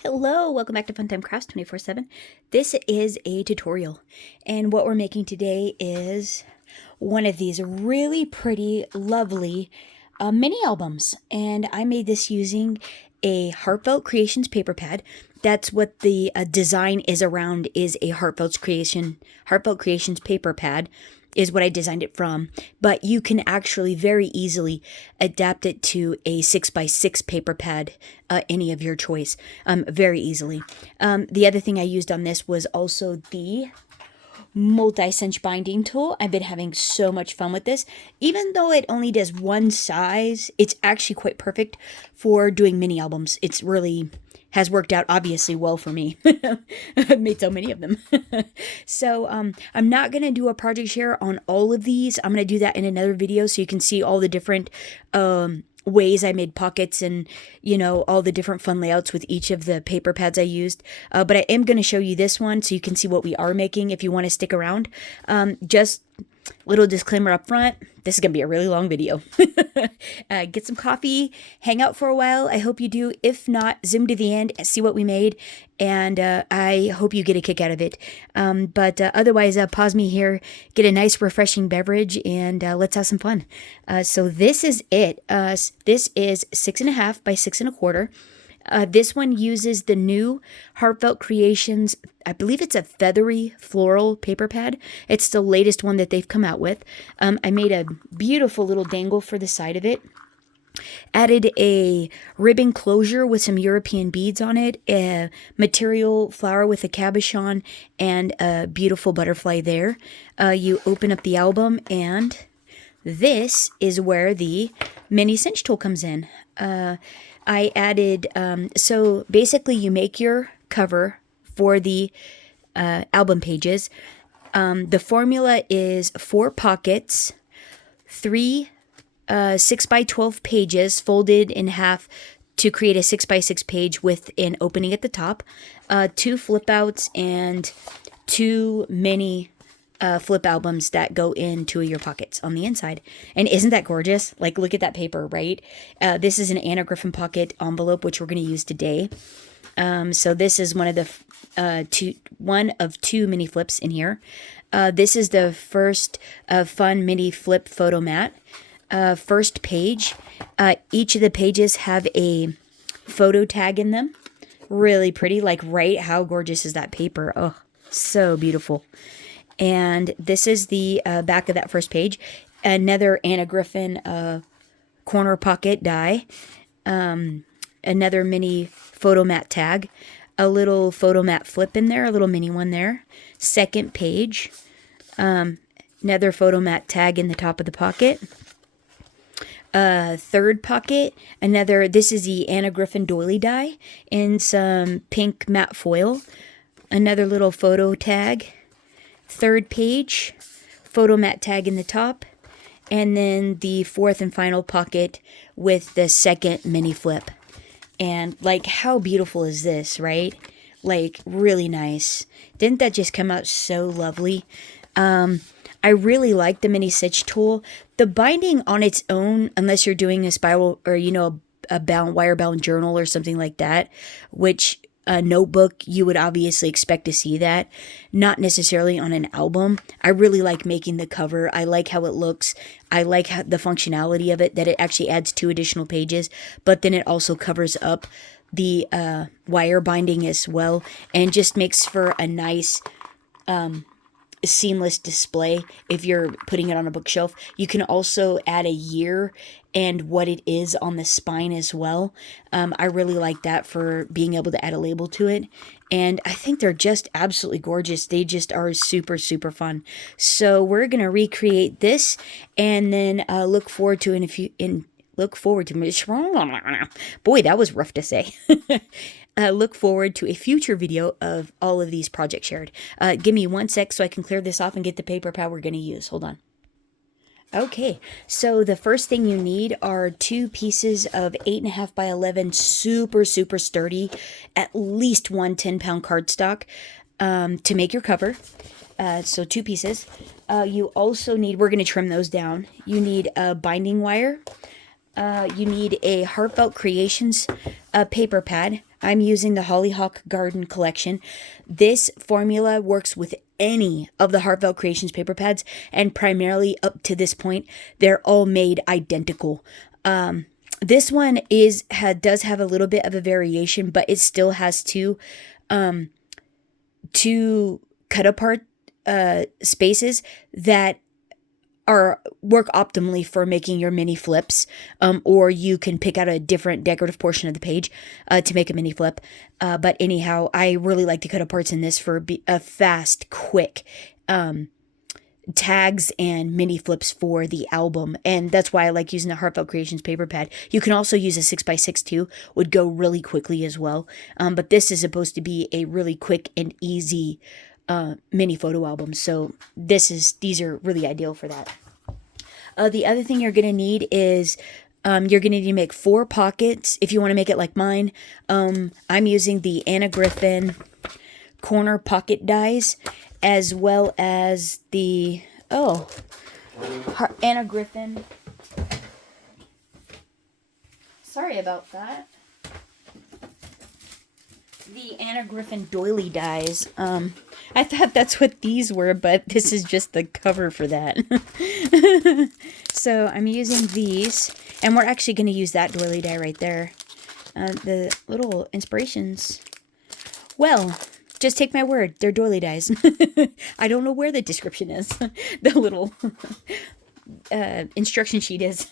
Hello, welcome back to Funtime Crafts 24/7. This is a tutorial, and what we're making today is one of these really pretty, lovely mini albums. And I made this using a Heartfelt Creations paper pad. That's what the design is around, is a Heartfelt Creations paper pad is what I designed it from, but you can actually very easily adapt it to a 6x6 paper pad, any of your choice, very easily. The other thing I used on this was also the multi-cinch binding tool. I've been having so much fun with this. Even though it only does one size, it's actually quite perfect for doing mini albums. It's really has worked out obviously well for me. I've made so many of them. So I'm not going to do a project share on all of these. I'm going to do that in another video so you can see all the different ways I made pockets and, you know, all the different fun layouts with each of the paper pads I used. But I am going to show you this one so you can see what we are making if you want to stick around. Just little disclaimer up front, this is going to be a really long video. Get some coffee, hang out for a while. I hope you do. If not, zoom to the end and see what we made. And I hope you get a kick out of it. But otherwise, pause me here, get a nice refreshing beverage, and let's have some fun. So this is it. This is 6.5 by 6.25. This one uses the new Heartfelt Creations, I believe it's a feathery floral paper pad. It's the latest one that they've come out with. I made a beautiful little dangle for the side of it. Added a ribbon closure with some European beads on it, a material flower with a cabochon, and a beautiful butterfly there. You open up the album, and this is where the mini cinch tool comes in. I added, so basically you make your cover for the album pages. The formula is 4 pockets, 3 6x12 pages folded in half to create a 6x6 page with an opening at the top, 2 flip outs, and 2 mini flip albums that go in 2 of your pockets on the inside. And isn't that gorgeous? Like, look at that paper, right? This is an Anna Griffin pocket envelope, which we're going to use today. So this is one of the one of 2 mini flips in here. This is the first fun mini flip photo mat. First page. Each of the pages have a photo tag in them. Really pretty. Like, right? How gorgeous is that paper? Oh, so beautiful. And this is the back of that first page. Another Anna Griffin corner pocket die. Another mini photo mat tag. A little photo mat flip in there. A little mini one there. Second page. Another photo mat tag in the top of the pocket. Third pocket. This is the Anna Griffin doily die in some pink matte foil. Another little photo tag. Third page, photo mat tag in the top, and then the fourth and final pocket with the second mini flip. And like, how beautiful is this, right? Like, really nice. Didn't that just come out so lovely? I really like the mini cinch tool. The binding on its own, unless you're doing a spiral or, you know, a wire bound journal or something like that, which a notebook, you would obviously expect to see that. Not necessarily on an album. I really like making the cover. I like how it looks. I like the functionality of it, that it actually adds 2 additional pages, but then it also covers up the wire binding as well, and just makes for a nice seamless display if you're putting it on a bookshelf. You can also add a year and what it is on the spine as well. I really like that for being able to add a label to it. And I think they're just absolutely gorgeous. They just are super, super fun. So we're going to recreate this and then look forward to boy, that was rough to say. Look forward to a future video of all of these projects shared. Give me 1 sec so I can clear this off and get the paper pad we're going to use. Hold on. Okay, so the first thing you need are 2 pieces of 8.5 by 11 super, super sturdy, at least 1 10-pound cardstock to make your cover. So 2 pieces. You also need, we're going to trim those down. You need a binding wire. You need a Heartfelt Creations paper pad. I'm using the Hollyhock Garden Collection. This formula works with any of the Heartfelt Creations paper pads, and primarily up to this point, they're all made identical. This one does have a little bit of a variation, but it still has two cut apart spaces that work optimally for making your mini flips, or you can pick out a different decorative portion of the page to make a mini flip. But anyhow, I really like the cut aparts in this for a fast, quick tags and mini flips for the album, and that's why I like using the Heartfelt Creations paper pad. You can also use a 6x6 too, would go really quickly as well, but this is supposed to be a really quick and easy mini photo album, so these are really ideal for that. The other thing you're going to need is you're going to need to make 4 pockets if you want to make it like mine. I'm using the Anna Griffin corner pocket dies, as well as the Anna Griffin. Sorry about that. The Anna Griffin doily dies. I thought that's what these were, but this is just the cover for that. So I'm using these, and we're actually going to use that doily die right there. The little inspirations. Well, just take my word, they're doily dies. I don't know where the description is. The little instruction sheet is.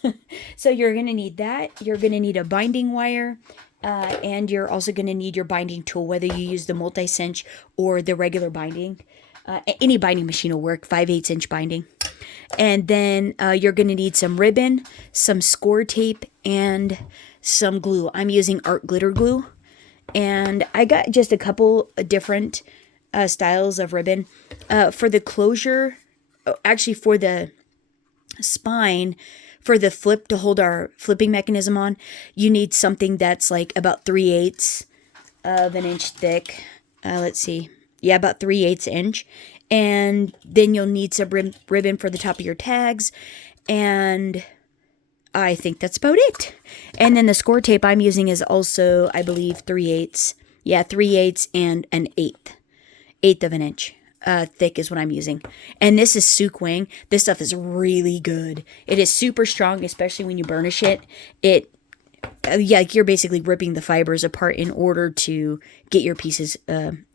So you're going to need that. You're going to need a binding wire. And you're also going to need your binding tool, whether you use the multi-cinch or the regular binding. Any binding machine will work, 5/8 inch binding. And then you're going to need some ribbon, some score tape, and some glue. I'm using art glitter glue. And I got just a couple different styles of ribbon. For the closure, actually for the spine, for the flip to hold our flipping mechanism on, you need something that's like about 3/8 of an inch thick. Let's see. Yeah, about 3/8 inch. And then you'll need some ribbon for the top of your tags. And I think that's about it. And then the score tape I'm using is also, I believe, 3/8. Yeah, 3/8 and an eighth of an inch. Thick is what I'm using. And this is Sook Wing. This stuff is really good. It is super strong, especially when you burnish it. You're basically ripping the fibers apart in order to get your pieces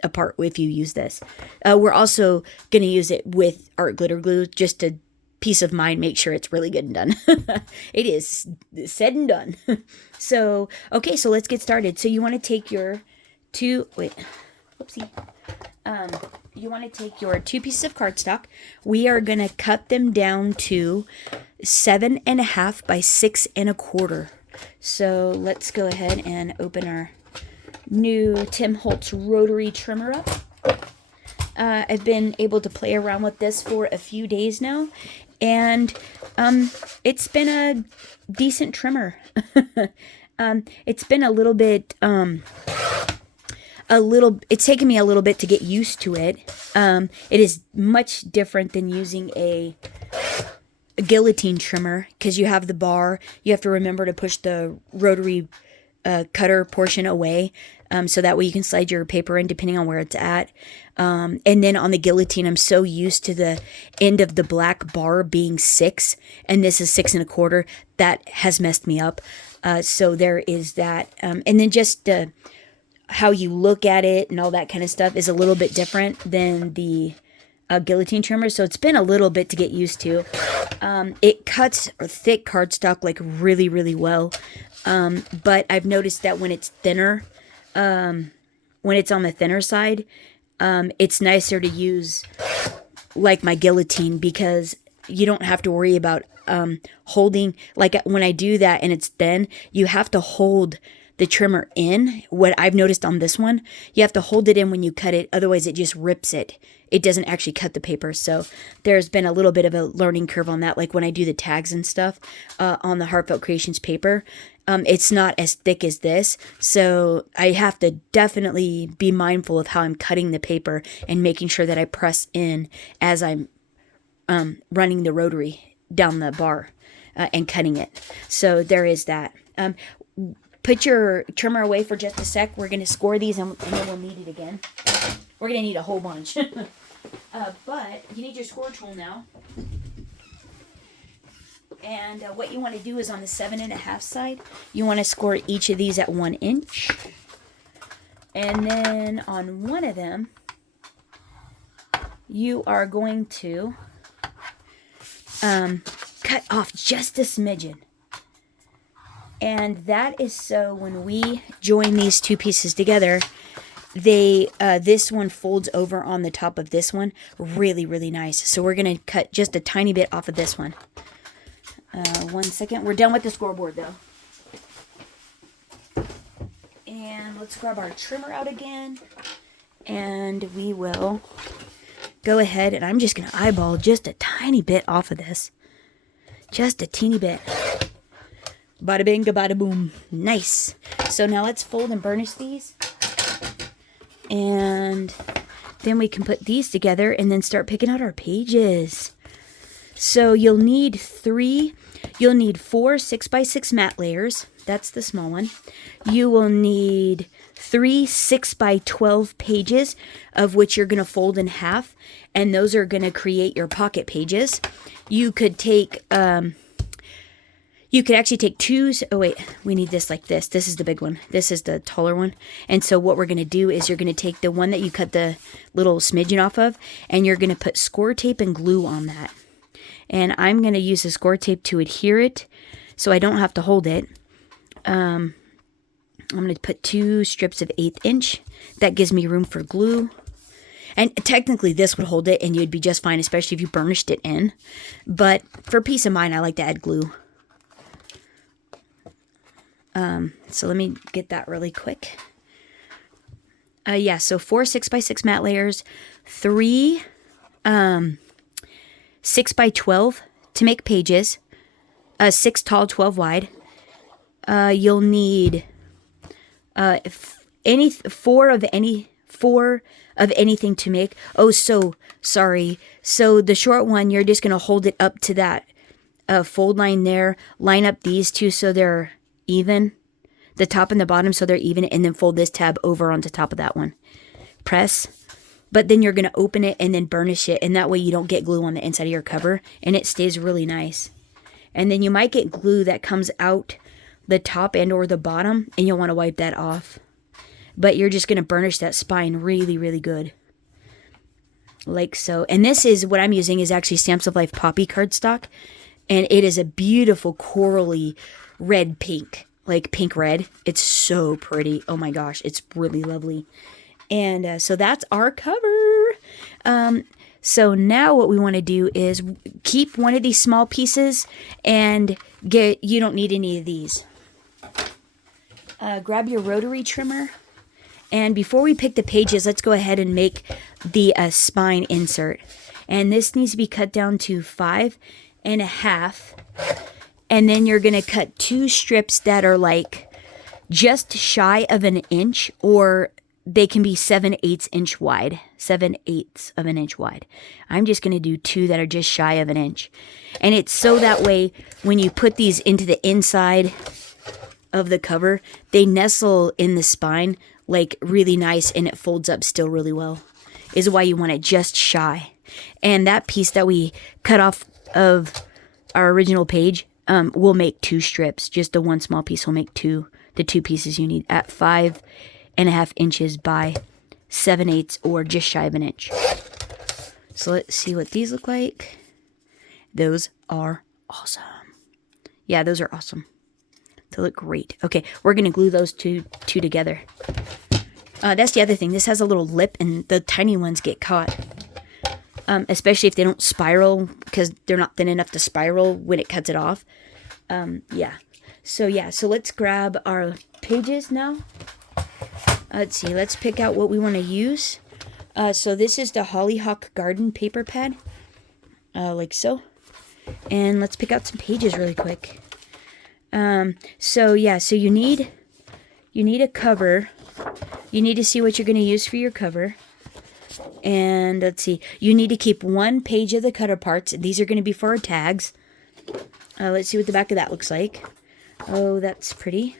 apart if you use this. We're also going to use it with art glitter glue, just to peace of mind, make sure it's really good and done. It is said and done. So, okay, so let's get started. So you want to take your you want to take your 2 pieces of cardstock. We are going to cut them down to 7.5 by 6 1/4. So let's go ahead and open our new Tim Holtz rotary trimmer up. I've been able to play around with this for a few days now, and it's been a decent trimmer. It's been it's taken me a little bit to get used to it. It is much different than using a guillotine trimmer, because you have the bar. You have to remember to push the rotary cutter portion away, so that way you can slide your paper in depending on where it's at. And then on the guillotine, I'm so used to the end of the black bar being 6, and this is 6 1/4. That has messed me up. So there is that. And then just how you look at it and all that kind of stuff is a little bit different than the guillotine trimmer. So it's been a little bit to get used to. It cuts thick cardstock like really, really well. But I've noticed that when it's thinner, when it's on the thinner side, it's nicer to use like my guillotine, because you don't have to worry about holding. Like when I do that and it's thin, you have to hold the trimmer in. What I've noticed on this one, you have to hold it in when you cut it, otherwise it just rips it. It doesn't actually cut the paper. So there's been a little bit of a learning curve on that. Like when I do the tags and stuff on the Heartfelt Creations paper, it's not as thick as this. So I have to definitely be mindful of how I'm cutting the paper and making sure that I press in as I'm running the rotary down the bar and cutting it. So there is that. put your trimmer away for just a sec. We're going to score these and then we'll need it again. We're going to need a whole bunch. But you need your score tool now. And what you want to do is on the 7.5 side, you want to score each of these at 1 inch. And then on one of them, you are going to cut off just a smidgen. And that is so when we join these two pieces together, they this one folds over on the top of this one. Really, really nice. So we're going to cut just a tiny bit off of this one. 1 second. We're done with the scoreboard though. And let's grab our trimmer out again. And we will go ahead and I'm just going to eyeball just a tiny bit off of this. Just a teeny bit. Bada bing, bada boom. Nice. So now let's fold and burnish these. And then we can put these together and then start picking out our pages. So you'll need 4 6x6 matte layers. That's the small one. You will need 3 6x12 pages, of which you're going to fold in half. And those are going to create your pocket pages. You could take, you could actually take 2, oh wait, we need this like this. This is the big one. This is the taller one. And so what we're going to do is you're going to take the one that you cut the little smidgen off of, and you're going to put score tape and glue on that. And I'm going to use the score tape to adhere it so I don't have to hold it. I'm going to put 2 strips of 1/8 inch. That gives me room for glue. And technically this would hold it and you'd be just fine, especially if you burnished it in. But for peace of mind, I like to add glue. So let me get that really quick. Yeah, so 4 6x6 matte layers, 3 6x12 to make pages, 6 tall, 12 wide. You'll need 4 of anything to make. Oh, so sorry. So the short one, you're just gonna hold it up to that fold line there. Line up these two so they're even, the top and the bottom so they're even, and then fold this tab over onto top of that one. Press. But then you're going to open it and then burnish it. And that way you don't get glue on the inside of your cover. And it stays really nice. And then you might get glue that comes out the top and or the bottom. And you'll want to wipe that off. But you're just going to burnish that spine really, really good. Like so. And this is, what I'm using is actually Stamps of Life Poppy cardstock. And it is a beautiful corally red pink. Like pink red. It's so pretty. Oh my gosh. It's really lovely. And so that's our cover. So now what we want to do is keep one of these small pieces and you don't need any of these. Grab your rotary trimmer. And before we pick the pages, let's go ahead and make the spine insert. And this needs to be cut down to 5.5. And then you're going to cut 2 strips that are like just shy of 1 inch, or they can be 7/8 inch wide. 7/8 of an inch wide. I'm just going to do 2 that are just shy of 1 inch. And it's so that way when you put these into the inside of the cover, they nestle in the spine like really nice, and it folds up still really well. Is why you want it just shy. And that piece that we cut off of our original page will make 2 strips. Just the one small piece will make 2. The 2 pieces you need at 5.5 inches by 7/8 or just shy of 1 inch. So let's see what these look like. Those are awesome. Yeah, those are awesome. They look great. Okay, we're going to glue those two together. That's the other thing. This has a little lip and the tiny ones get caught. Especially if they don't spiral because they're not thin enough to spiral when it cuts it off. Yeah. So let's grab our pages now. Let's see. Let's pick out what we want to use. So this is the Hollyhock Garden paper pad. Like so. And let's pick out some pages really quick. So you need a cover. You need to see what you're going to use for your cover. And let's see. You need to keep 1 page of the cutter parts. These are going to be for our tags. Let's see what the back of that looks like. Oh, that's pretty.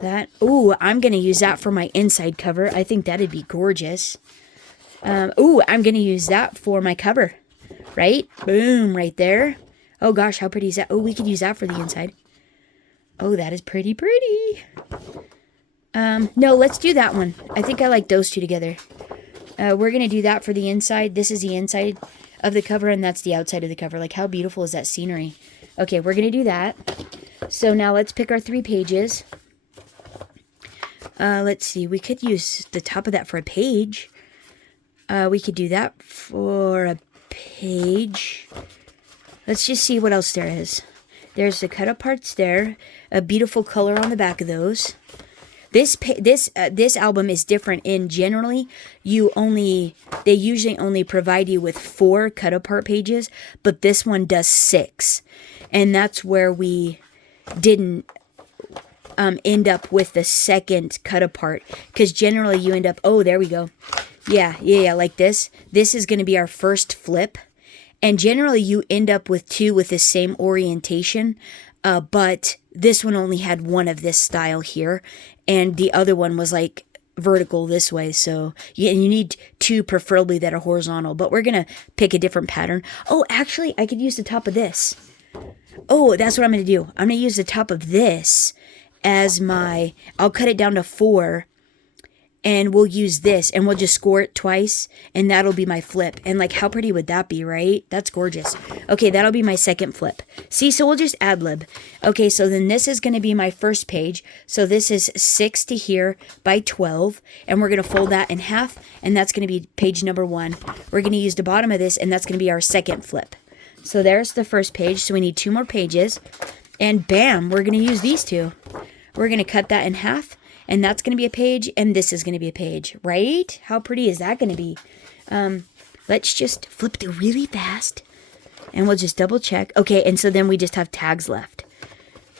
That. Ooh, I'm going to use that for my inside cover. I think that'd be gorgeous. Ooh, I'm going to use that for my cover. Right? Boom, right there. Oh gosh, how pretty is that? Oh, we could use that for the inside. Oh, that is pretty. No, let's do that one. I think I like those two together. We're going to do that for the inside. This is the inside of the cover, and that's the outside of the cover. Like, how beautiful is that scenery? Okay, we're going to do that. So now let's pick our 3 pages. Let's see. We could use the top of that for a page. We could do that for a page. Let's just see what else there is. There's the cut up parts there. A beautiful color on the back of those. This album is different in generally they usually only provide you with 4 cut apart pages, but this one does 6. And that's where we didn't end up with the second cut apart, because generally you end up, oh, there we go. Yeah, like this. This is going to be our first flip. And generally you end up with 2 with the same orientation, but this one only had 1 of this style here, and the other one was like vertical this way. So you need 2 preferably that are horizontal, but we're going to pick a different pattern. Oh, actually, I could use the top of this. Oh, that's what I'm going to do. I'm going to use the top of this as I'll cut it down to 4. And we'll use this, and we'll just score it twice, and that'll be my flip. And like, how pretty would that be, right? That's gorgeous. Okay, that'll be my second flip. See, so we'll just ad lib. Okay, so then this is going to be my first page. So this is 6 to here by 12, and we're going to fold that in half, and that's going to be page number 1. We're going to use the bottom of this, and that's going to be our second flip. So there's the first page. So we need 2 more pages, and bam, we're going to use these 2. We're going to cut that in half. And that's going to be a page, and this is going to be a page, right? How pretty is that going to be? Let's just flip through really fast, and we'll just double check. Okay, and so then we just have tags left.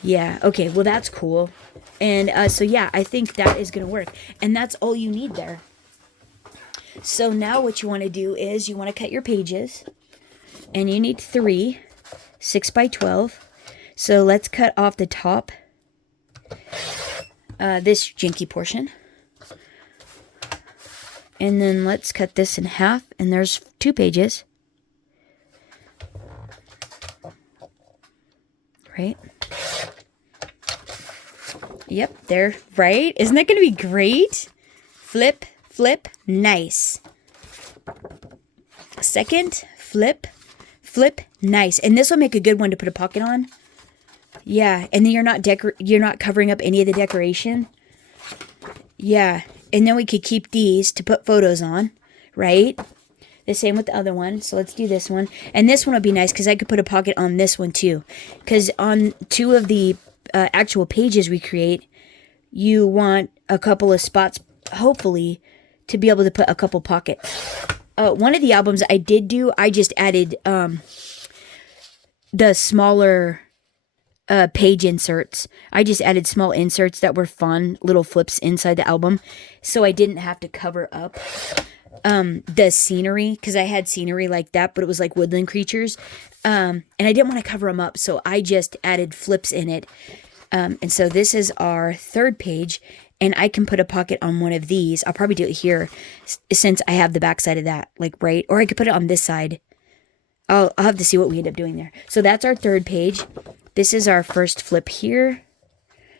Yeah, okay, well, that's cool. And so, yeah, I think that is going to work. And that's all you need there. So now what you want to do is you want to cut your pages, and you need 3, 6 by 12. So let's cut off the top. This jinky portion. And then let's cut this in half, and there's 2 pages. Right? Yep, there, right? Isn't that going to be great? Flip, flip, nice. Second, flip, flip, nice. And this will make a good one to put a pocket on. Yeah, and then you're not covering up any of the decoration. Yeah, and then we could keep these to put photos on, right? The same with the other one. So let's do this one. And this one would be nice because I could put a pocket on this one too. Because on 2 of the actual pages we create, you want a couple of spots, hopefully, to be able to put a couple pockets. One of the albums I did do, I just added the smaller page inserts. I just added small inserts that were fun, little flips inside the album, so I didn't have to cover up the scenery, because I had scenery like that, but it was like woodland creatures, and I didn't want to cover them up, so I just added flips in it. And so this is our 3rd page, and I can put a pocket on one of these. I'll probably do it here since I have the back side of that, like, right? Or I could put it on this side. I'll have to see what we end up doing there. So that's our 3rd page. This is our first flip here.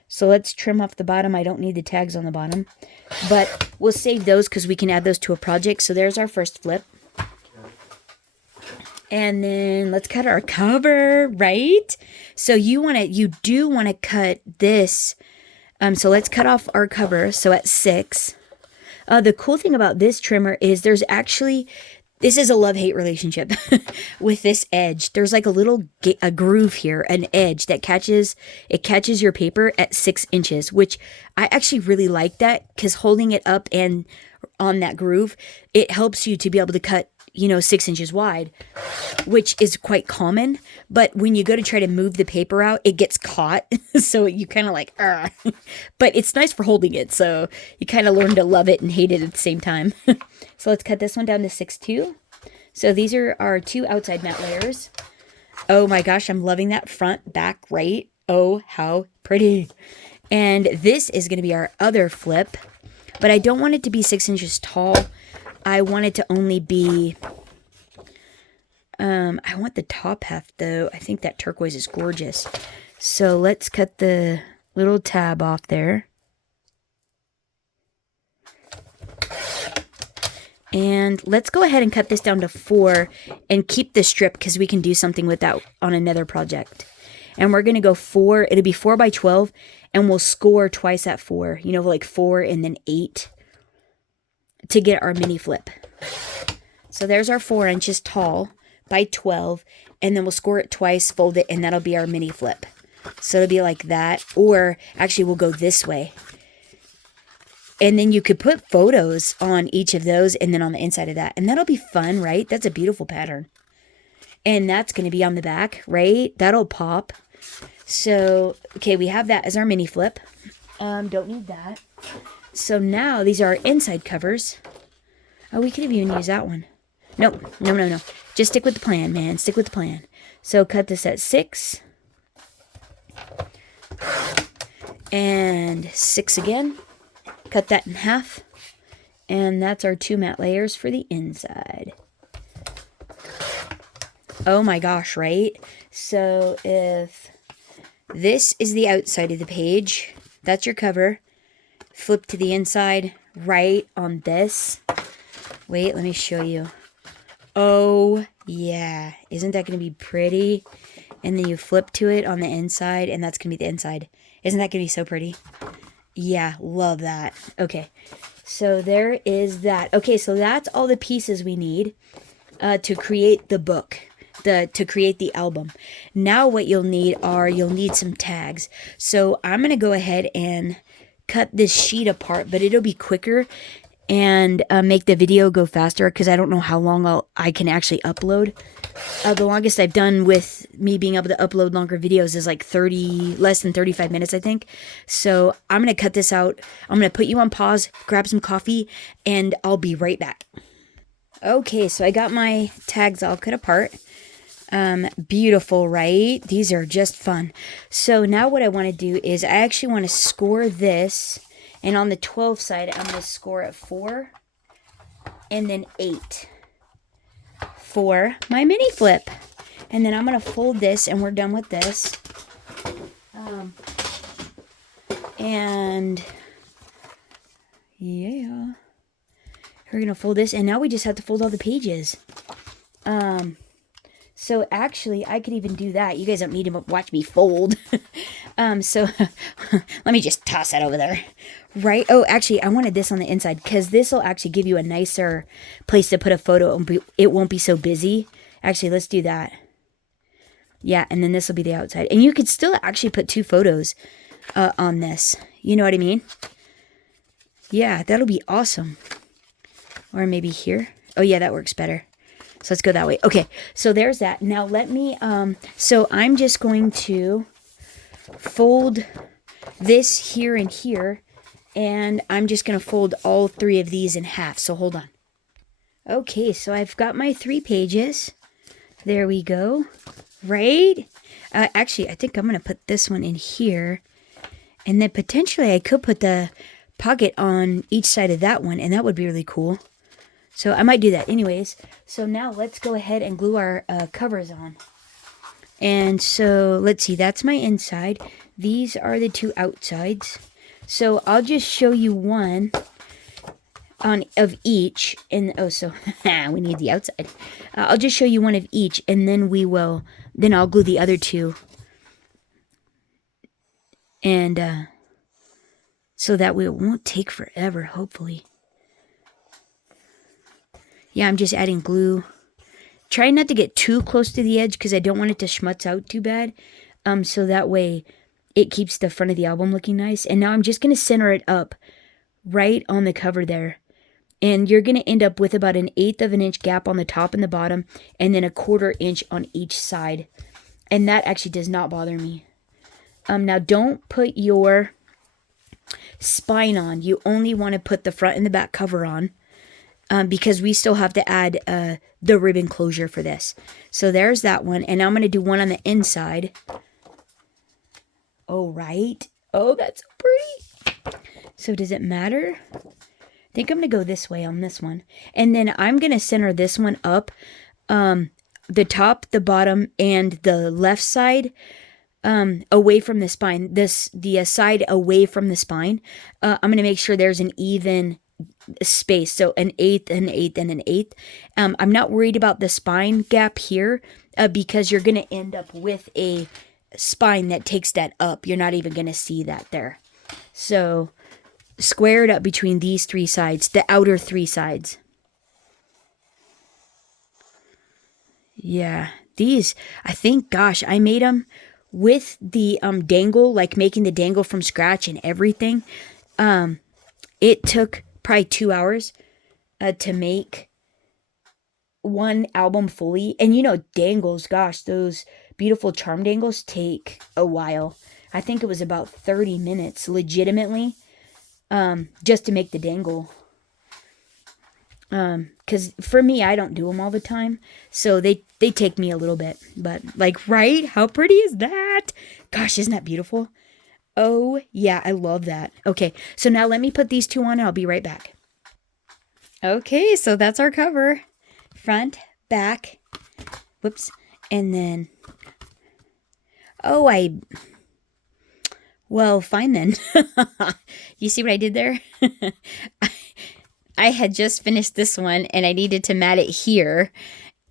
So let's trim off the bottom. I don't need the tags on the bottom, but we'll save those because we can add those to a project. So there's our first flip. And then let's cut our cover, right? So you do want to cut this. So let's cut off our cover. So at 6, the cool thing about this trimmer is this is a love-hate relationship with this edge. There's like a groove here, an edge that catches your paper at 6 inches, which I actually really like that, because holding it up and on that groove, it helps you to be able to cut, 6 inches wide, which is quite common. But when you go to try to move the paper out, it gets caught. So you kind of like, but it's nice for holding it. So you kind of learn to love it and hate it at the same time. So let's cut this one down to 6 too. So these are our 2 outside mat layers. Oh my gosh, I'm loving that front, back, right. Oh, how pretty. And this is going to be our other flip, but I don't want it to be 6 inches tall. I want it to only be, I want the top half though. I think that turquoise is gorgeous. So let's cut the little tab off there. And let's go ahead and cut this down to 4 and keep the strip because we can do something with that on another project. And we're going to go 4. It'll be 4 by 12 and we'll score twice at 4. You know, like 4 and then 8 to get our mini flip. So there's our 4 inches tall by 12. And then we'll score it twice, fold it, and that'll be our mini flip. So it'll be like that. Or actually we'll go this way. And then you could put photos on each of those and then on the inside of that. And that'll be fun, right? That's a beautiful pattern. And that's going to be on the back, right? That'll pop. So, okay, we have that as our mini flip. Don't need that. So now these are our inside covers. Oh, we could have even used that one. Nope, no. Just stick with the plan, man. Stick with the plan. So cut this at 6. And 6 again. Cut that in half, and that's our 2 matte layers for the inside. Oh my gosh, right? So if this is the outside of the page, that's your cover. Flip to the inside, right on this. Wait, let me show you. Oh yeah, isn't that going to be pretty? And then you flip to it on the inside, and that's going to be the inside. Isn't that going to be so pretty? Yeah, love that. Okay, so there is that. Okay, so that's all the pieces we need to create the book, to create the album. Now what you'll need some tags. So I'm going to go ahead and cut this sheet apart, but it'll be quicker and make the video go faster because I don't know how long I can actually upload. The longest I've done with me being able to upload longer videos is like less than 35 minutes, I think. So I'm going to cut this out. I'm going to put you on pause, grab some coffee, and I'll be right back. Okay, so I got my tags all cut apart. Beautiful, right? These are just fun. So now what I want to do is I actually want to score this. And on the 12 side, I'm going to score at 4 and then 8 for my mini flip. And then I'm going to fold this and we're done with this. And yeah, we're going to fold this and now we just have to fold all the pages. So actually I could even do that. You guys don't need to watch me fold. So let me just toss that over there. Right? Oh, actually, I wanted this on the inside because this will actually give you a nicer place to put a photo and it won't be so busy. Actually, let's do that. Yeah, and then this will be the outside. And you could still actually put 2 photos on this. You know what I mean? Yeah, that'll be awesome. Or maybe here. Oh, yeah, that works better. So let's go that way. Okay, so there's that. Now let me, so I'm just going to fold this here and here. And I'm just going to fold all 3 of these in half. So hold on. Okay, so I've got my 3 pages. There we go. Right? Actually, I think I'm going to put this one in here. And then potentially I could put the pocket on each side of that one. And that would be really cool. So I might do that. Anyways, so now let's go ahead and glue our covers on. And so let's see. That's my inside. These are the 2 outsides. So I'll just show you one of each, and oh, so we need the outside. I'll just show you one of each, and then I'll glue the other 2, and so that way it won't take forever. Hopefully, yeah. I'm just adding glue. Try not to get too close to the edge because I don't want it to schmutz out too bad. So that way it keeps the front of the album looking nice. And now I'm just going to center it up right on the cover there. And you're going to end up with about 1/8 of an inch gap on the top and the bottom, and then 1/4 inch on each side. And that actually does not bother me. Now don't put your spine on. You only want to put the front and the back cover on. Because we still have to add the ribbon closure for this. So there's that one. And now I'm going to do one on the inside. Oh, right. Oh, that's so pretty. So does it matter? I think I'm going to go this way on this one. And then I'm going to center this one up. The top, the bottom, and the left side away from the spine. The side away from the spine. I'm going to make sure there's an even space. So an eighth, an eighth, and an eighth. I'm not worried about the spine gap here because you're going to end up with a spine that takes that up. You're not even going to see that there. So square it up between these three sides, the outer three sides. Yeah, these, I think, gosh, I made them with the dangle, like making the dangle from scratch and everything. It took probably 2 hours to make one album fully. And you know, dangles, gosh, those beautiful charm dangles take a while. I think it was about 30 minutes, legitimately, just to make the dangle. Because for me, I don't do them all the time, so they take me a little bit. But like, right? How pretty is that? Gosh, isn't that beautiful? Oh yeah, I love that. Okay, so now let me put these two on and I'll be right back. Okay, so that's our cover. Front, back, whoops, and then, well, fine then. You see what I did there? I had just finished this one and I needed to mat it here.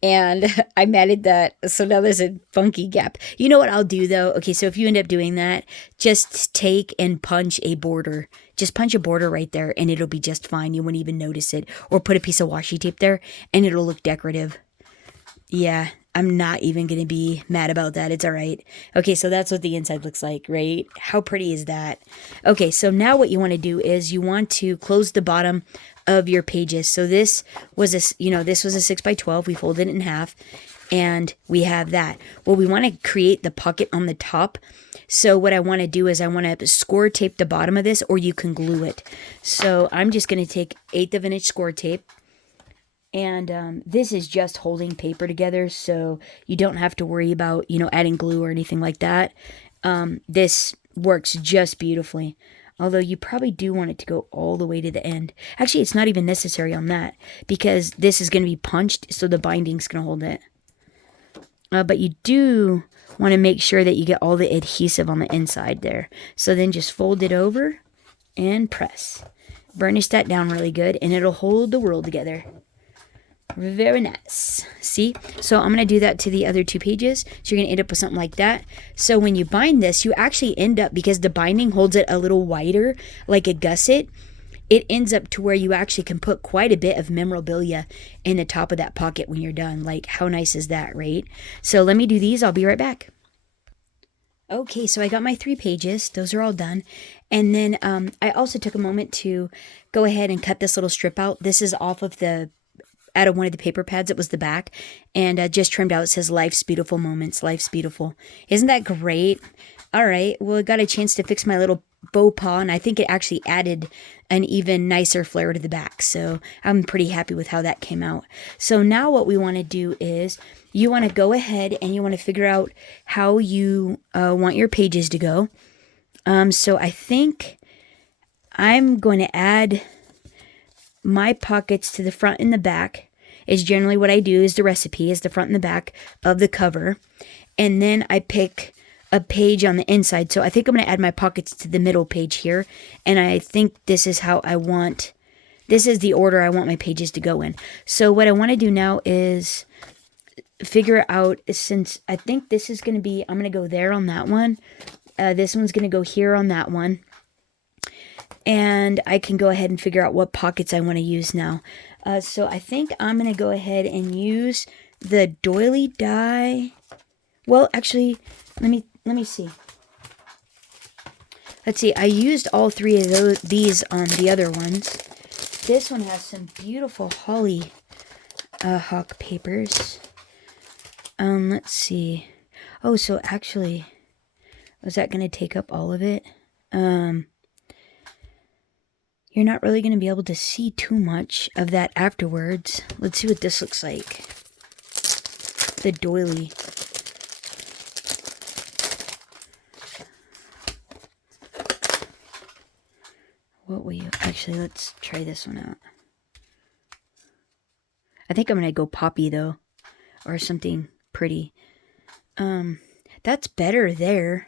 And I matted that, so now there's a funky gap. You know what I'll do though? Okay, so if you end up doing that, just take and punch a border. Just punch a border right there and it'll be just fine. You won't even notice it. Or put a piece of washi tape there and it'll look decorative. Yeah, I'm not even going to be mad about that. It's all right. Okay, so that's what the inside looks like, right? How pretty is that? Okay, so now what you want to do is you want to close the bottom of your pages. So this was this was a 6x12. We folded it in half and we have that. Well, we want to create the pocket on the top. So what I want to do is I want to score tape the bottom of this, or you can glue it. So I'm just going to take 1/8 of an inch score tape. And this is just holding paper together, so you don't have to worry about, adding glue or anything like that. This works just beautifully. Although you probably do want it to go all the way to the end. Actually, it's not even necessary on that because this is going to be punched, so the binding's going to hold it. But you do want to make sure that you get all the adhesive on the inside there. So then just fold it over and press. Burnish that down really good, and it'll hold the world together. Very nice. See? So I'm going to do that to the other two pages. So you're going to end up with something like that. So when you bind this, you actually end up, because the binding holds it a little wider, like a gusset, it ends up to where you actually can put quite a bit of memorabilia in the top of that pocket when you're done. Like, how nice is that, right? So let me do these. I'll be right back. Okay, so I got my 3 pages. Those are all done. And then I also took a moment to go ahead and cut this little strip out. This is off of out of one of the paper pads. It was the back, and just trimmed out. It says life's beautiful moments. Life's beautiful. Isn't that great? All right. Well, I got a chance to fix my little bow paw, and I think it actually added an even nicer flair to the back. So I'm pretty happy with how that came out. So now what we want to do is you want to go ahead and you want to figure out how you want your pages to go. So I think I'm going to add my pockets to the front and the back. Is generally what I do. Is the recipe is the front and the back of the cover, and then I pick a page on the inside. So I think I'm going to add my pockets to the middle page here, and I think this is how I want, this is the order I want my pages to go in. So what I want to do now is figure out, since I think this is going to be, I'm going to go there on that one, this one's going to go here on that one, and I can go ahead and figure out what pockets I want to use now. So I think I'm going to go ahead and use the doily die. Well, actually, let me see. Let's see. I used all 3 of these on the other ones. This one has some beautiful holly hawk papers. Let's see. Oh, so actually, was that going to take up all of it? You're not really going to be able to see too much of that afterwards. Let's see what this looks like. The doily. will you... Actually, let's try this one out. I think I'm going to go poppy, though. Or something pretty. That's better there.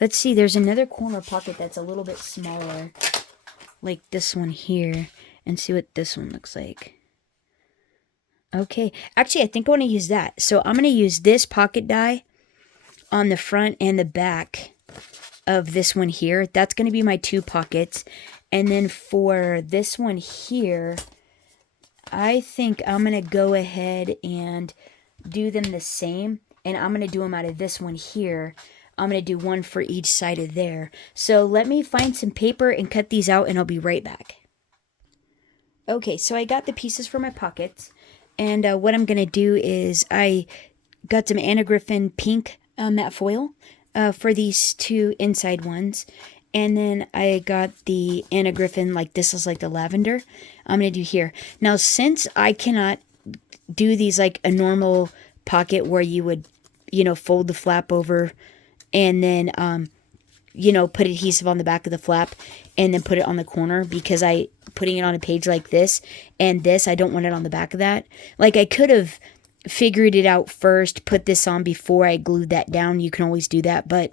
Let's see, there's another corner pocket that's a little bit smaller. Like this one here. And see what this one looks like. Okay. Actually, I think I want to use that. So I'm going to use this pocket die on the front and the back of this one here. That's going to be my 2 pockets. And then for this one here, I think I'm going to go ahead and do them the same. And I'm going to do them out of this one here. I'm going to do one for each side of there. So let me find some paper and cut these out, and I'll be right back. Okay, so I got the pieces for my pockets. And what I'm going to do is I got some Anna Griffin pink matte foil for these 2 inside ones. And then I got the Anna Griffin, like this is like the lavender, I'm going to do here. Now, since I cannot do these like a normal pocket where you would, you know, fold the flap over and then, you know, put adhesive on the back of the flap and then put it on the corner, because putting it on a page like this and this, I don't want it on the back of that. Like, I could have figured it out first, put this on before I glued that down. You can always do that, but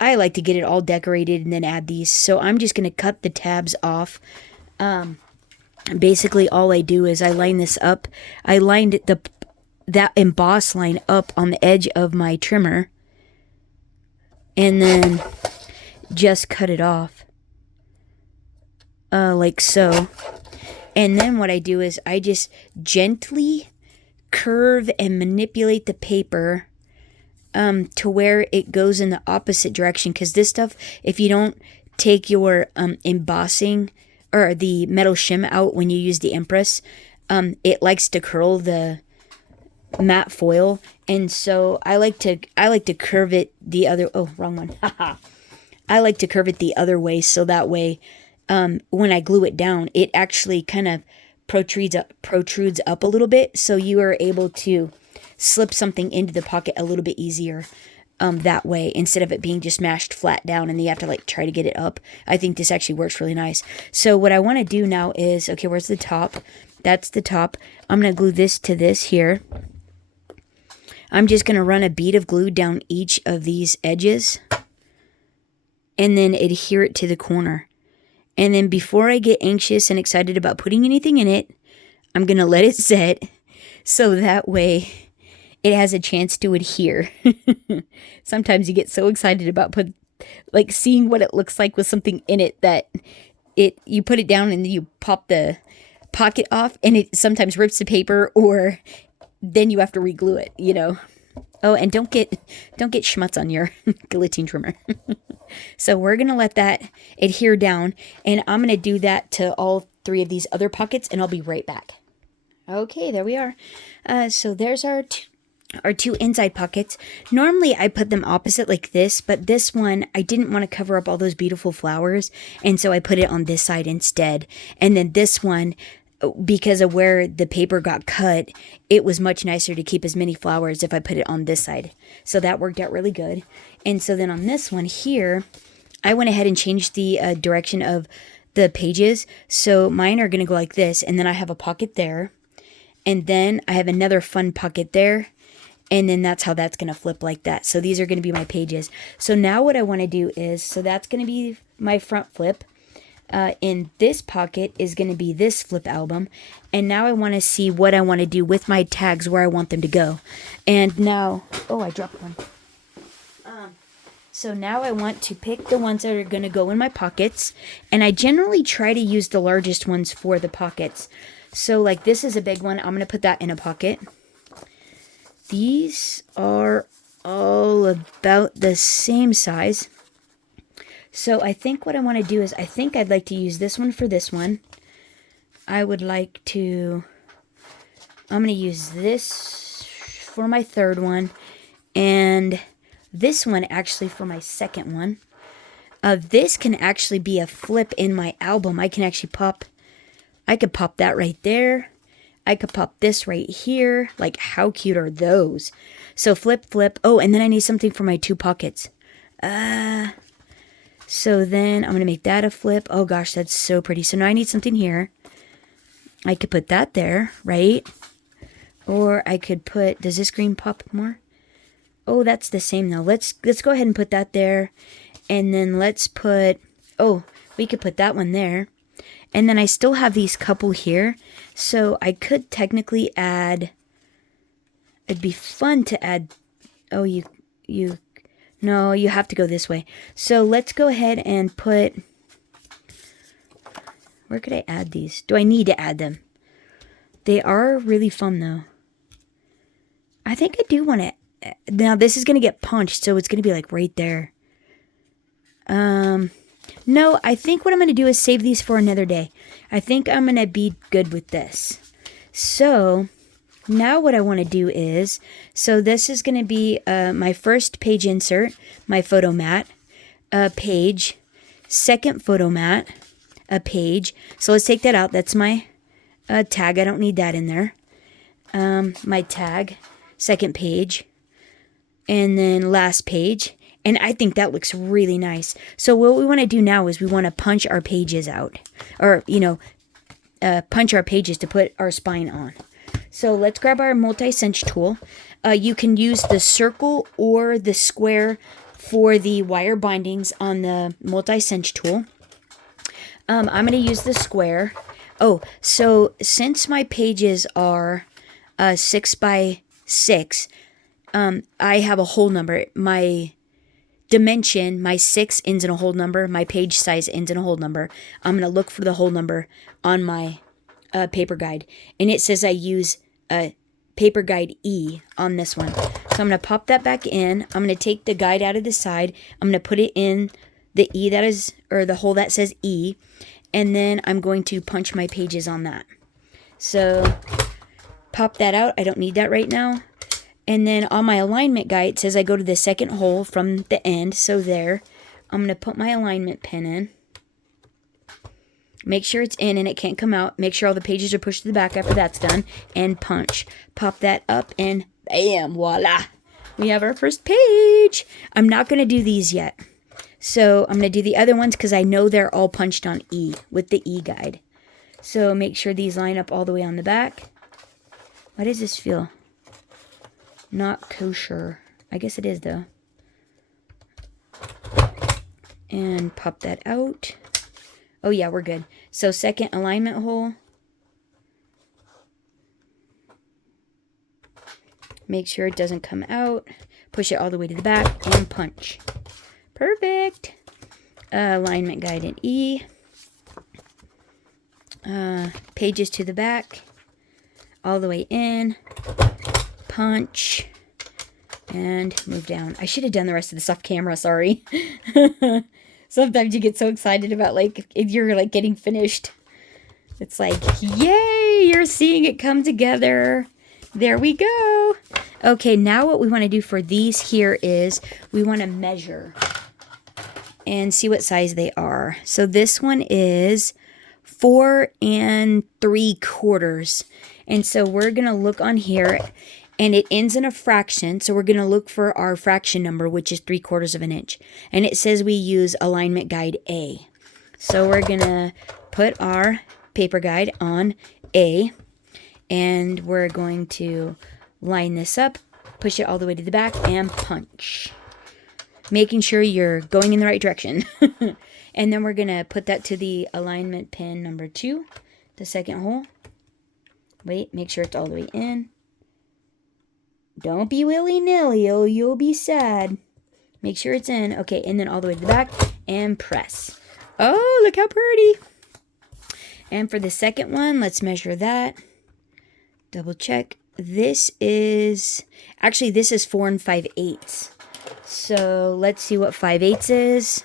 I like to get it all decorated and then add these. So I'm just going to cut the tabs off. Basically all I do is I line this up. I lined that emboss line up on the edge of my trimmer and then just cut it off like so. And then what I do is I just gently curve and manipulate the paper to where it goes in the opposite direction, because this stuff, if you don't take your embossing or the metal shim out when you use the Empress, it likes to curl the matte foil, and so I like to curve it the other... Oh, wrong one. I like to curve it the other way, so that way when I glue it down, it actually kind of protrudes up a little bit, so you are able to slip something into the pocket a little bit easier that way, instead of it being just mashed flat down and you have to like try to get it up. I think this actually works really nice. So what I want to do now is, okay, where's the top? That's the top. I'm going to glue this to this here. I'm just going to run a bead of glue down each of these edges and then adhere it to the corner. And then before I get anxious and excited about putting anything in it, I'm going to let it set so that way it has a chance to adhere. Sometimes you get so excited about seeing what it looks like with something in it that you put it down and you pop the pocket off and it sometimes rips the paper, or then you have to re-glue it, you know. Oh, and don't get schmutz on your guillotine trimmer. So we're going to let that adhere down, and I'm going to do that to all 3 of these other pockets, and I'll be right back. Okay, there we are. So there's our 2 inside pockets. Normally I put them opposite like this, but this one I didn't want to cover up all those beautiful flowers, and so I put it on this side instead. And then this one, because of where the paper got cut, it was much nicer to keep as many flowers if I put it on this side. So that worked out really good. And so then on this one here, I went ahead and changed the direction of the pages. So mine are going to go like this, and then I have a pocket there, and then I have another fun pocket there, and then that's how that's going to flip like that. So these are going to be my pages. So now what I want to do is, so that's going to be my front flip. In this pocket is going to be this flip album. And now I want to see what I want to do with my tags, where I want them to go. And now, oh, I dropped one. So now I want to pick the ones that are going to go in my pockets. And I generally try to use the largest ones for the pockets. So like this is a big one. I'm going to put that in a pocket. These are all about the same size. So I think what I want to do is, I think I'd like to use this one for this one. I would like to, I'm going to use this for my third one, and this one actually for my second one. This can actually be a flip in my album. I can actually I could pop that right there. I could pop this right here. Like, how cute are those? So flip, flip. Oh, and then I need something for my 2 pockets. So then I'm going to make that a flip. Oh gosh, that's so pretty. So now I need something here. I could put that there, right? Or I could put, does this green pop more? Oh, that's the same though. Let's go ahead and put that there. And then let's put, oh, we could put that one there. And then I still have these couple here. So I could technically add, it'd be fun to add, oh, no, you have to go this way. So let's go ahead and put, where could I add these? Do I need to add them? They are really fun though. I think I do want to, now this is going to get punched, so it's going to be like right there. No, I think what I'm going to do is save these for another day. I think I'm going to be good with this. So now what I want to do is, so this is going to be my first page insert, my photo mat, a page, second photo mat, a page. So let's take that out. That's my tag. I don't need that in there. My tag, second page, and then last page. And I think that looks really nice. So what we want to do now is we want to punch our pages out. Or, punch our pages to put our spine on. So let's grab our multi-cinch tool. You can use the circle or the square for the wire bindings on the multi-cinch tool. I'm going to use the square. Oh, so since my pages are 6 by 6, I have a whole number. My dimension, my 6 ends in a whole number. My page size ends in a whole number. I'm going to look for the whole number on my paper guide. And it says I use paper guide E on this one. So I'm going to pop that back in. I'm going to take the guide out of the side. I'm going to put it in the E that is, or the hole that says E. And then I'm going to punch my pages on that. So pop that out. I don't need that right now. And then on my alignment guide, it says I go to the second hole from the end. So there, I'm going to put my alignment pin in. Make sure it's in and it can't come out. Make sure all the pages are pushed to the back after that's done. And punch. Pop that up and bam, voila. We have our first page. I'm not going to do these yet. So I'm going to do the other ones because I know they're all punched on E with the E guide. So make sure these line up all the way on the back. Why does this feel not kosher? I guess it is though. And pop that out. Oh yeah, we're good. So second alignment hole. Make sure it doesn't come out. Push it all the way to the back and punch. Perfect. Alignment guide in E. Pages to the back. All the way in. Punch. And move down. I should have done the rest of this off camera, sorry. Sometimes you get so excited about, like, if you're, like, getting finished. It's like, yay, you're seeing it come together. There we go. Okay, now what we want to do for these here is we want to measure and see what size they are. So this one is 4 3/4. And so we're going to look on here, and it ends in a fraction. So we're going to look for our fraction number, which is 3/4 of an inch. And it says we use alignment guide A. So we're going to put our paper guide on A, and we're going to line this up, push it all the way to the back, and punch. Making sure you're going in the right direction. And then we're going to put that to the alignment pin number 2, the second hole. Wait, make sure it's all the way in. Don't be willy-nilly, or you'll be sad. Make sure it's in. Okay, and then all the way to the back, and press. Oh, look how pretty. And for the second one, let's measure that. Double check. This is 4 5/8. So let's see what 5/8 is.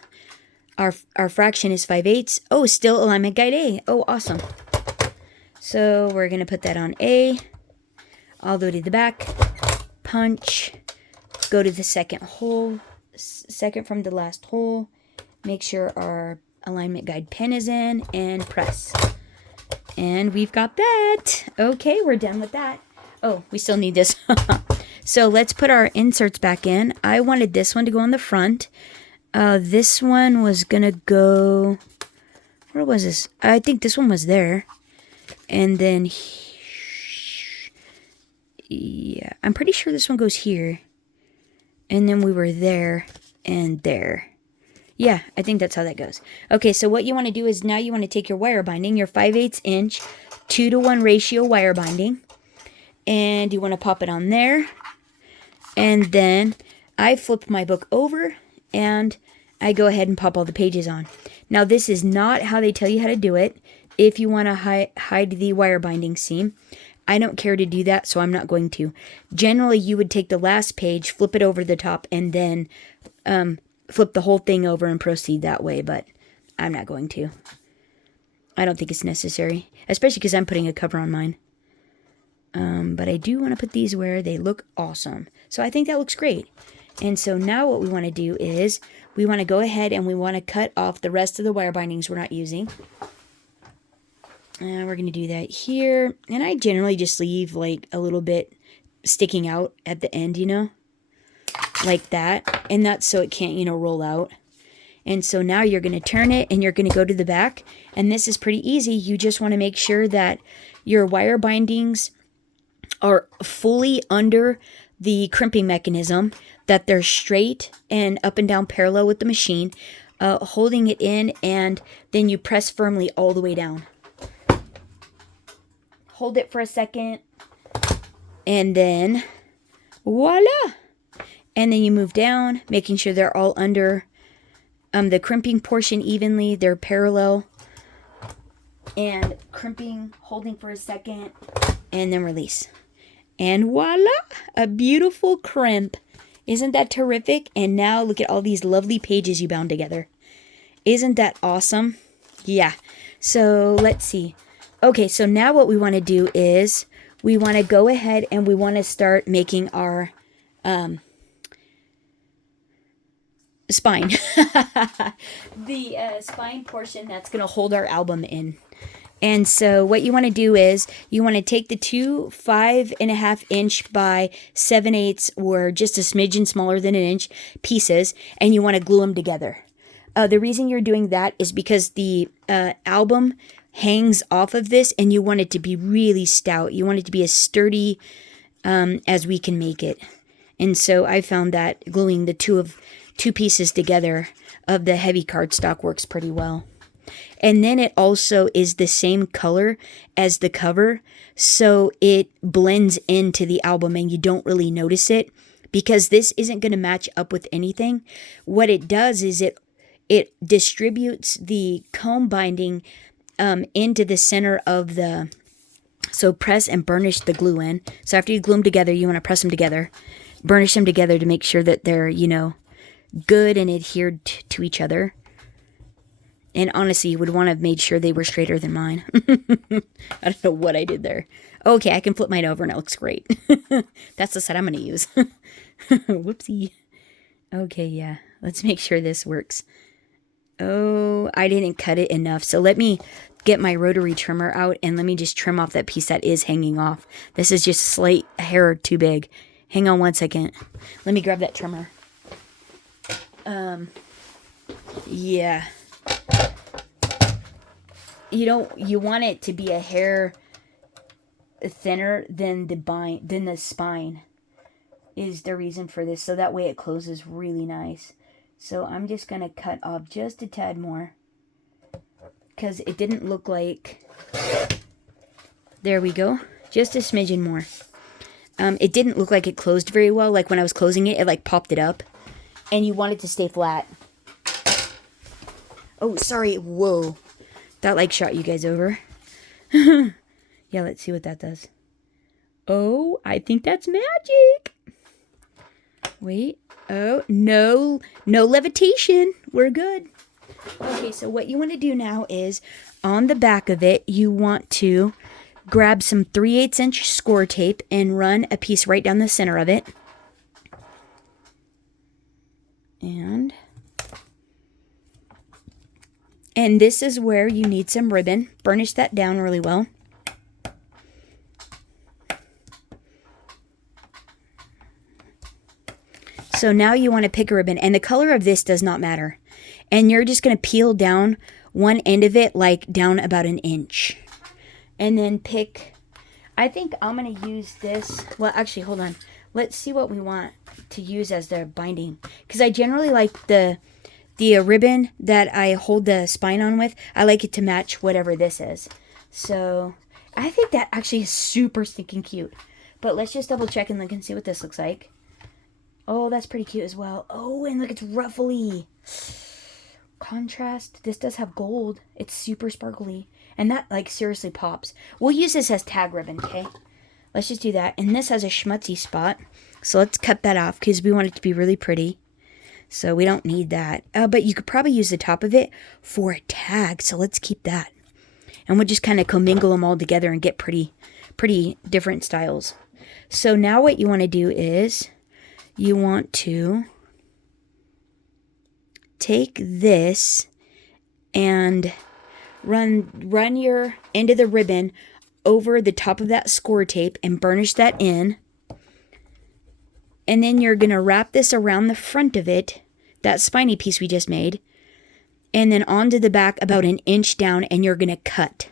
Our fraction is 5/8. Oh, still alignment guide A. Oh, awesome. So we're going to put that on A. All the way to the back. Punch. Go to the second hole. Second from the last hole. Make sure our alignment guide pin is in. And press. And we've got that. Okay, we're done with that. Oh, we still need this. So let's put our inserts back in. I wanted this one to go on the front. This one was gonna go, where was this? I think this one was there. And then, yeah, I'm pretty sure this one goes here. And then we were there and there. Yeah, I think that's how that goes. Okay, so what you want to do is now you want to take your wire binding, your 5/8 inch, 2-to-1 ratio wire binding, and you want to pop it on there. And then I flip my book over and I go ahead and pop all the pages on. Now, this is not how they tell you how to do it. If you want to hide the wire binding seam, I don't care to do that, so I'm not going to. Generally, you would take the last page, flip it over the top, and then flip the whole thing over and proceed that way, but I'm not going to. I don't think it's necessary, especially because I'm putting a cover on mine. But I do want to put these where they look awesome. So I think that looks great. And so now what we want to do is we want to go ahead and we want to cut off the rest of the wire bindings we're not using. And we're going to do that here. And I generally just leave like a little bit sticking out at the end, you know, like that. And that's so it can't, you know, roll out. And so now you're going to turn it and you're going to go to the back. And this is pretty easy. You just want to make sure that your wire bindings are fully under the crimping mechanism, that they're straight and up and down parallel with the machine, holding it in, and then you press firmly all the way down. Hold it for a second, and then voila! And then you move down, making sure they're all under the crimping portion evenly, they're parallel, and crimping, holding for a second, and then release. And voila! A beautiful crimp. Isn't that terrific? And now look at all these lovely pages you bound together. Isn't that awesome? Yeah. So let's see. Okay, so now what we want to do is we want to go ahead and we want to start making our spine. The spine portion that's going to hold our album in. And so what you want to do is you want to take the two 5.5 inch by 7/8 or just a smidgen smaller than an inch pieces, and you want to glue them together. The reason you're doing that is because the album hangs off of this and you want it to be really stout. You want it to be as sturdy as we can make it. And so I found that gluing the two pieces together of the heavy cardstock works pretty well. And then it also is the same color as the cover, so it blends into the album and you don't really notice it because this isn't going to match up with anything. What it does is it distributes the comb binding into the center of the, so press and burnish the glue in. So after you glue them together, you want to press them together, burnish them together to make sure that they're, you know, good and adhered to each other. And honestly, you would want to have made sure they were straighter than mine. I don't know what I did there. Okay, I can flip mine over and it looks great. That's the set I'm going to use. Whoopsie. Okay, yeah. Let's make sure this works. Oh, I didn't cut it enough. So let me get my rotary trimmer out and let me just trim off that piece that is hanging off. This is just a slight hair too big. Hang on one second. Let me grab that trimmer. Yeah. You want it to be a hair thinner than the spine is the reason for this. So that way it closes really nice. So I'm just going to cut off just a tad more because it didn't look like, there we go, just a smidgen more. It didn't look like it closed very well. Like when I was closing it, it like popped it up and you want it to stay flat. Oh, sorry. Whoa. That like shot you guys over. Yeah, let's see what that does. Oh, I think that's magic. Wait. Oh, no levitation. We're good. Okay, so what you want to do now is on the back of it, you want to grab some 3/8 inch score tape and run a piece right down the center of it. And this is where you need some ribbon. Burnish that down really well. So now you want to pick a ribbon, and the color of this does not matter. And you're just going to peel down one end of it, like down about an inch. And then pick, I think I'm going to use this. Well, actually, hold on. Let's see what we want to use as the binding. Because I generally like the ribbon that I hold the spine on with. I like it to match whatever this is. So I think that actually is super stinking cute. But let's just double check and look and see what this looks like. Oh, that's pretty cute as well. Oh, and look, it's ruffly. Contrast. This does have gold. It's super sparkly. And that, like, seriously pops. We'll use this as tag ribbon, okay? Let's just do that. And this has a schmutzy spot. So let's cut that off because we want it to be really pretty. So we don't need that. But you could probably use the top of it for a tag. So let's keep that. And we'll just kind of commingle them all together and get pretty different styles. So now what you want to do is you want to take this and run your end of the ribbon over the top of that score tape and burnish that in. And then you're going to wrap this around the front of it, that spiny piece we just made, and then onto the back about an inch down, and you're going to cut.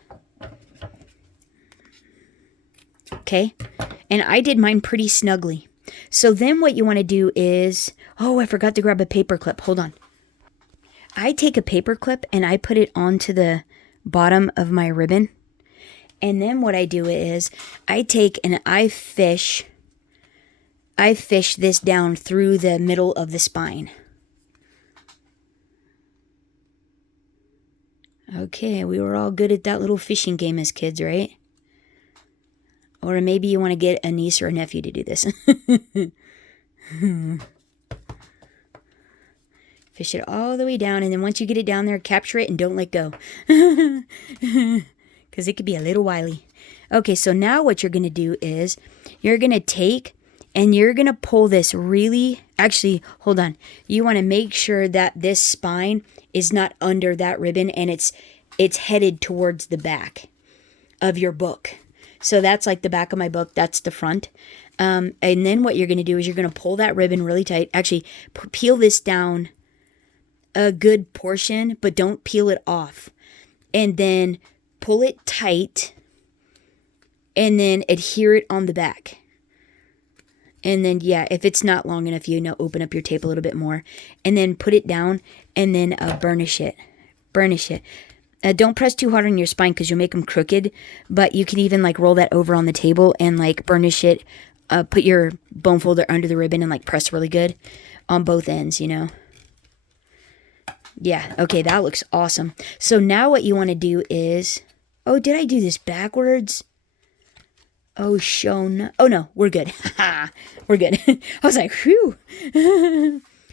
Okay? And I did mine pretty snugly. So then what you want to do is, oh, I forgot to grab a paper clip. Hold on. I take a paper clip and I put it onto the bottom of my ribbon. And then what I do is I take and I fish this down through the middle of the spine. Okay, we were all good at that little fishing game as kids, right? Or maybe you want to get a niece or a nephew to do this. Fish it all the way down, and then once you get it down there, capture it and don't let go. Because it could be a little wily. Okay, so now what you're going to do is you're going to take and you're going to pull this really... Actually, hold on. You want to make sure that this spine is not under that ribbon and it's headed towards the back of your book. So that's like the back of my book. That's the front. And then what you're going to do is you're going to pull that ribbon really tight. Actually, peel this down a good portion, but don't peel it off. And then pull it tight and then adhere it on the back. And then, yeah, if it's not long enough, open up your tape a little bit more. And then put it down and then burnish it. Burnish it. Don't press too hard on your spine because you'll make them crooked. But you can even like roll that over on the table and like burnish it. Put your bone folder under the ribbon and like press really good on both ends, Yeah, okay, that looks awesome. So now what you want to do is... Oh, did I do this backwards? Oh, oh no, we're good. We're good. I was like, whew.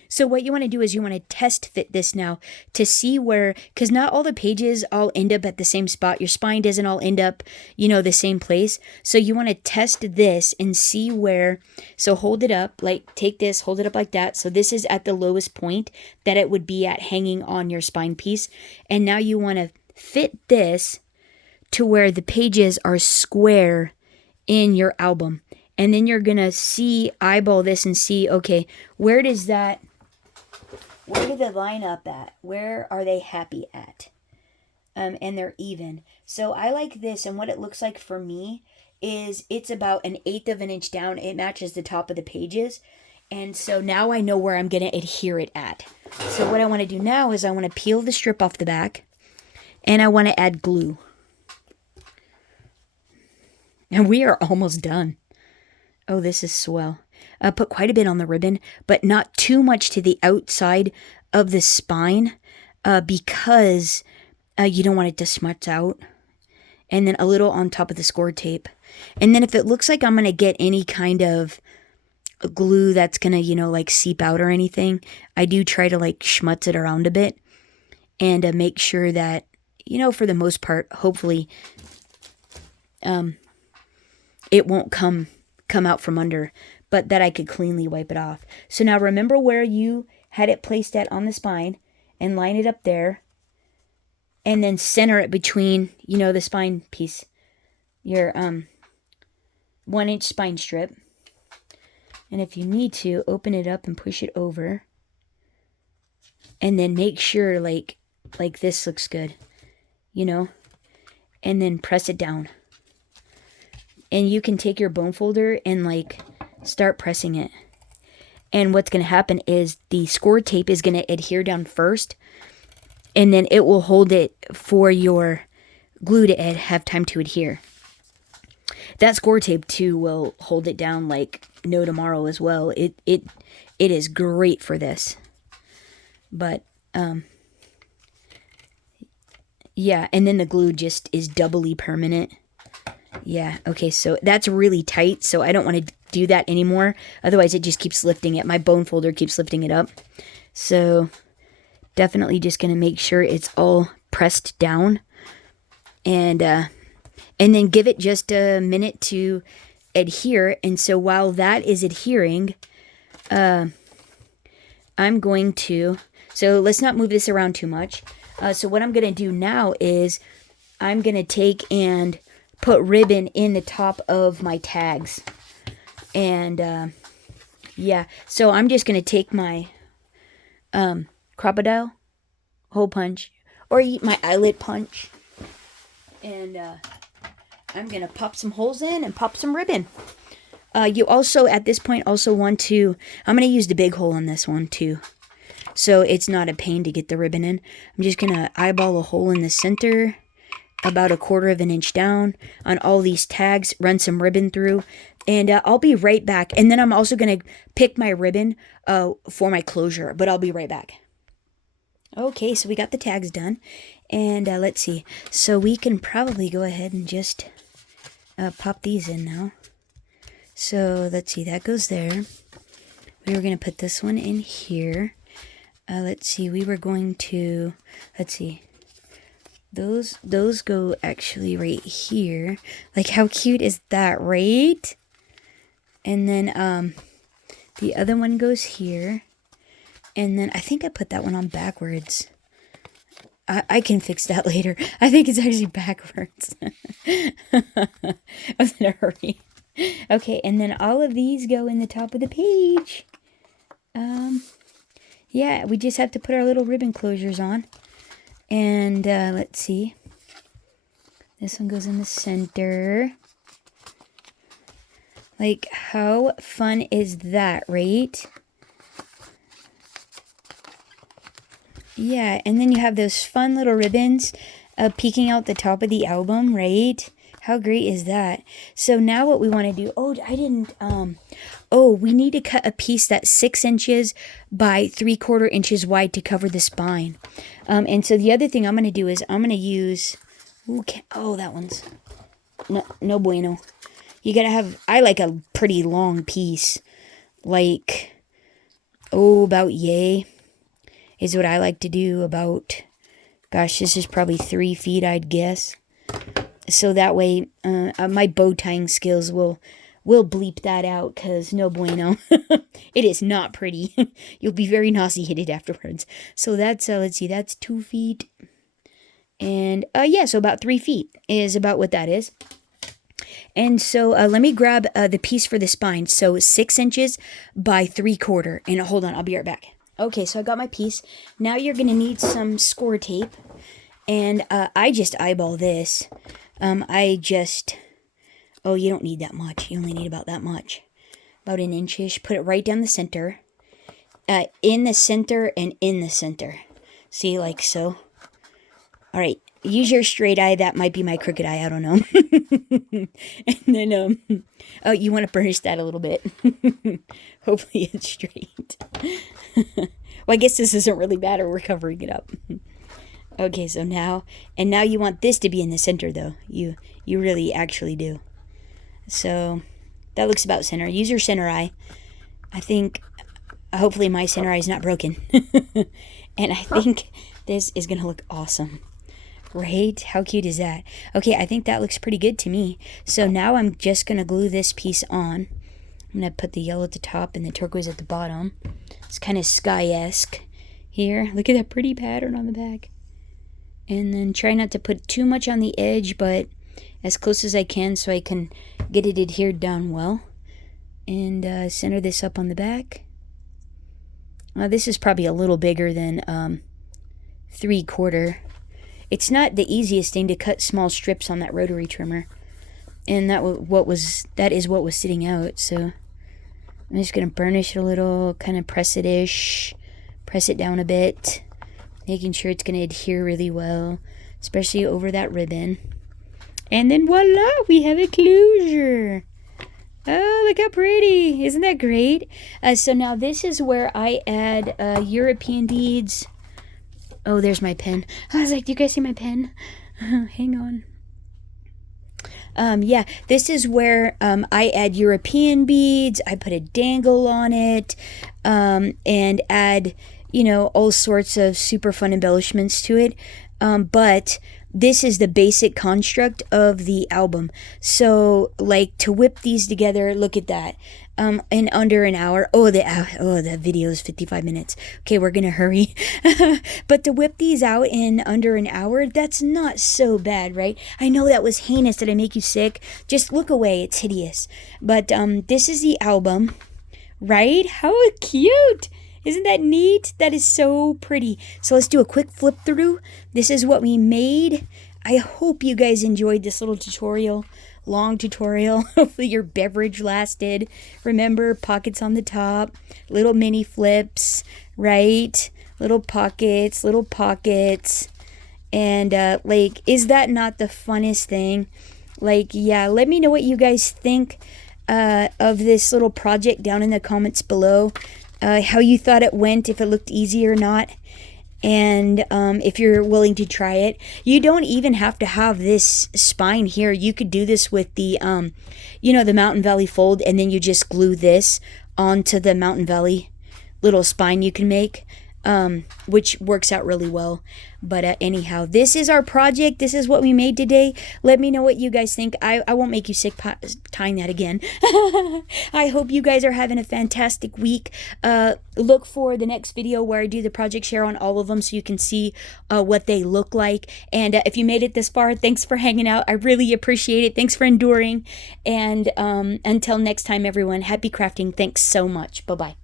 So what you want to do is you want to test fit this now to see where, because not all the pages all end up at the same spot. Your spine doesn't all end up, the same place. So you want to test this and see where, so hold it up, like take this, hold it up like that. So this is at the lowest point that it would be at hanging on your spine piece. And now you want to fit this to where the pages are square in your album. And then you're going to eyeball this and see, okay, where do they line up at? Where are they happy at? And they're even. So I like this, and what it looks like for me is it's about 1/8 of an inch down. It matches the top of the pages. And so now I know where I'm going to adhere it at. So what I want to do now is I want to peel the strip off the back, and I want to add glue. And we are almost done. Oh, this is swell. Put quite a bit on the ribbon, but not too much to the outside of the spine because you don't want it to smudge out. And then a little on top of the score tape. And then if it looks like I'm going to get any kind of glue that's going to, like seep out or anything, I do try to like schmutz it around a bit and make sure that, for the most part, hopefully, it won't come out from under, but that I could cleanly wipe it off. So now remember where you had it placed at on the spine and line it up there and then center it between, the spine piece, your 1-inch spine strip. And if you need to, open it up and push it over. And then make sure like this looks good, you know? And then press it down. And you can take your bone folder and like start pressing it. And what's going to happen is the score tape is going to adhere down first. And then it will hold it for your glue to have time to adhere. That score tape too will hold it down like no tomorrow as well. It is great for this. But yeah, and then the glue just is doubly permanent. Yeah, okay, so that's really tight, so I don't want to do that anymore. Otherwise, it just keeps lifting it. My bone folder keeps lifting it up. So definitely just going to make sure it's all pressed down. And then give it just a minute to adhere. And so while that is adhering, I'm going to... So let's not move this around too much. So what I'm going to do now is I'm going to take and put ribbon in the top of my tags. And yeah, so I'm just going to take my crocodile hole punch or my eyelet punch. And I'm going to pop some holes in and pop some ribbon. You also, at this point, also want to... I'm going to use the big hole on this one too, so it's not a pain to get the ribbon in. I'm just going to eyeball a hole in the center, about 1/4 inch down on all these tags, run some ribbon through, and I'll be right back. And then I'm also going to pick my ribbon for my closure, but I'll be right back. Okay, so we got the tags done, and let's see. So we can probably go ahead and just pop these in now. So let's see, that goes there. We were going to put this one in here. Let's see, we were going to, let's see, those go actually right here. Like, how cute is that, right? And then the other one goes here. And then I think I put that one on backwards. I can fix that later. I think it's actually backwards. I was in a hurry. Okay, and then all of these go in the top of the page. Yeah, we just have to put our little ribbon closures on. And let's see. This one goes in the center. Like, how fun is that, right? Yeah, and then you have those fun little ribbons peeking out the top of the album, right? How great is that? So now what we want to do... Oh, I didn't... we need to cut a piece that's 6 inches by 3/4 inches wide to cover the spine. And so the other thing I'm going to do is I'm going to use... that one's... No bueno. You got to have... I like a pretty long piece. Like... about yay. Is what I like to do. About... Gosh, this is probably 3 feet, I'd guess. So that way, my bow tying skills will bleep that out, because no bueno. It is not pretty. You'll be very nauseated afterwards. So that's, let's see, that's 2 feet. And, yeah, so about 3 feet is about what that is. And so let me grab the piece for the spine. So 6 inches by 3/4. And hold on, I'll be right back. Okay, so I got my piece. Now you're going to need some score tape. And I just eyeball this. You don't need that much. You only need about that much. About 1 inch-ish. Put it right down the center. In the center and in the center. See, like so. Alright, use your straight eye. That might be my crooked eye. I don't know. And then, you want to burnish that a little bit. Hopefully it's straight. Well, I guess this isn't really bad, or we're covering it up. Okay, so now you want this to be in the center, though. You really actually do. So that looks about center. Use your center eye. I think, hopefully my center eye is not broken. And I think this is going to look awesome. Right? How cute is that? Okay, I think that looks pretty good to me. So now I'm just going to glue this piece on. I'm going to put the yellow at the top and the turquoise at the bottom. It's kind of sky-esque here. Look at that pretty pattern on the back. And then try not to put too much on the edge, but as close as I can so I can get it adhered down well. and center this up on the back. This is probably a little bigger than 3/4. It's not the easiest thing to cut small strips on that rotary trimmer, and that is what was sitting out. So I'm just gonna burnish it a little, kind of press it down a bit, making sure it's gonna adhere really well, especially over that ribbon. And then voila, we have a closure. Oh, look how pretty. Isn't that great? So now this is where I add European beads. Oh, there's my pen. I was like, do you guys see my pen? Hang on. Yeah, this is where I add European beads. I put a dangle on it, and add, all sorts of super fun embellishments to it. But this is the basic construct of the album. So, like, to whip these together, look at that. In under an hour. That video is 55 minutes. Okay, we're gonna hurry. But to whip these out in under an hour, that's not so bad, right? I know that was heinous. Did I make you sick? Just look away. It's hideous. But this is the album, right? How cute! Isn't that neat? That is so pretty. So let's do a quick flip through. This is what we made. I hope you guys enjoyed this little tutorial. Long tutorial. Hopefully your beverage lasted. Remember, pockets on the top, little mini flips, right? Little pockets. And like, is that not the funnest thing? Like, yeah, let me know what you guys think of this little project down in the comments below. How you thought it went, if it looked easy or not, and if you're willing to try it. You don't even have to have this spine here. You could do this with the the Mountain Valley fold, and then you just glue this onto the Mountain Valley little spine you can make, which works out really well. But anyhow, this is our project. This is what we made today. Let me know what you guys think. I won't make you sick tying that again. I hope you guys are having a fantastic week. Look for the next video where I do the project share on all of them so you can see what they look like. And if you made it this far, thanks for hanging out. I really appreciate it. Thanks for enduring. And until next time, everyone, happy crafting. Thanks so much. Bye-bye.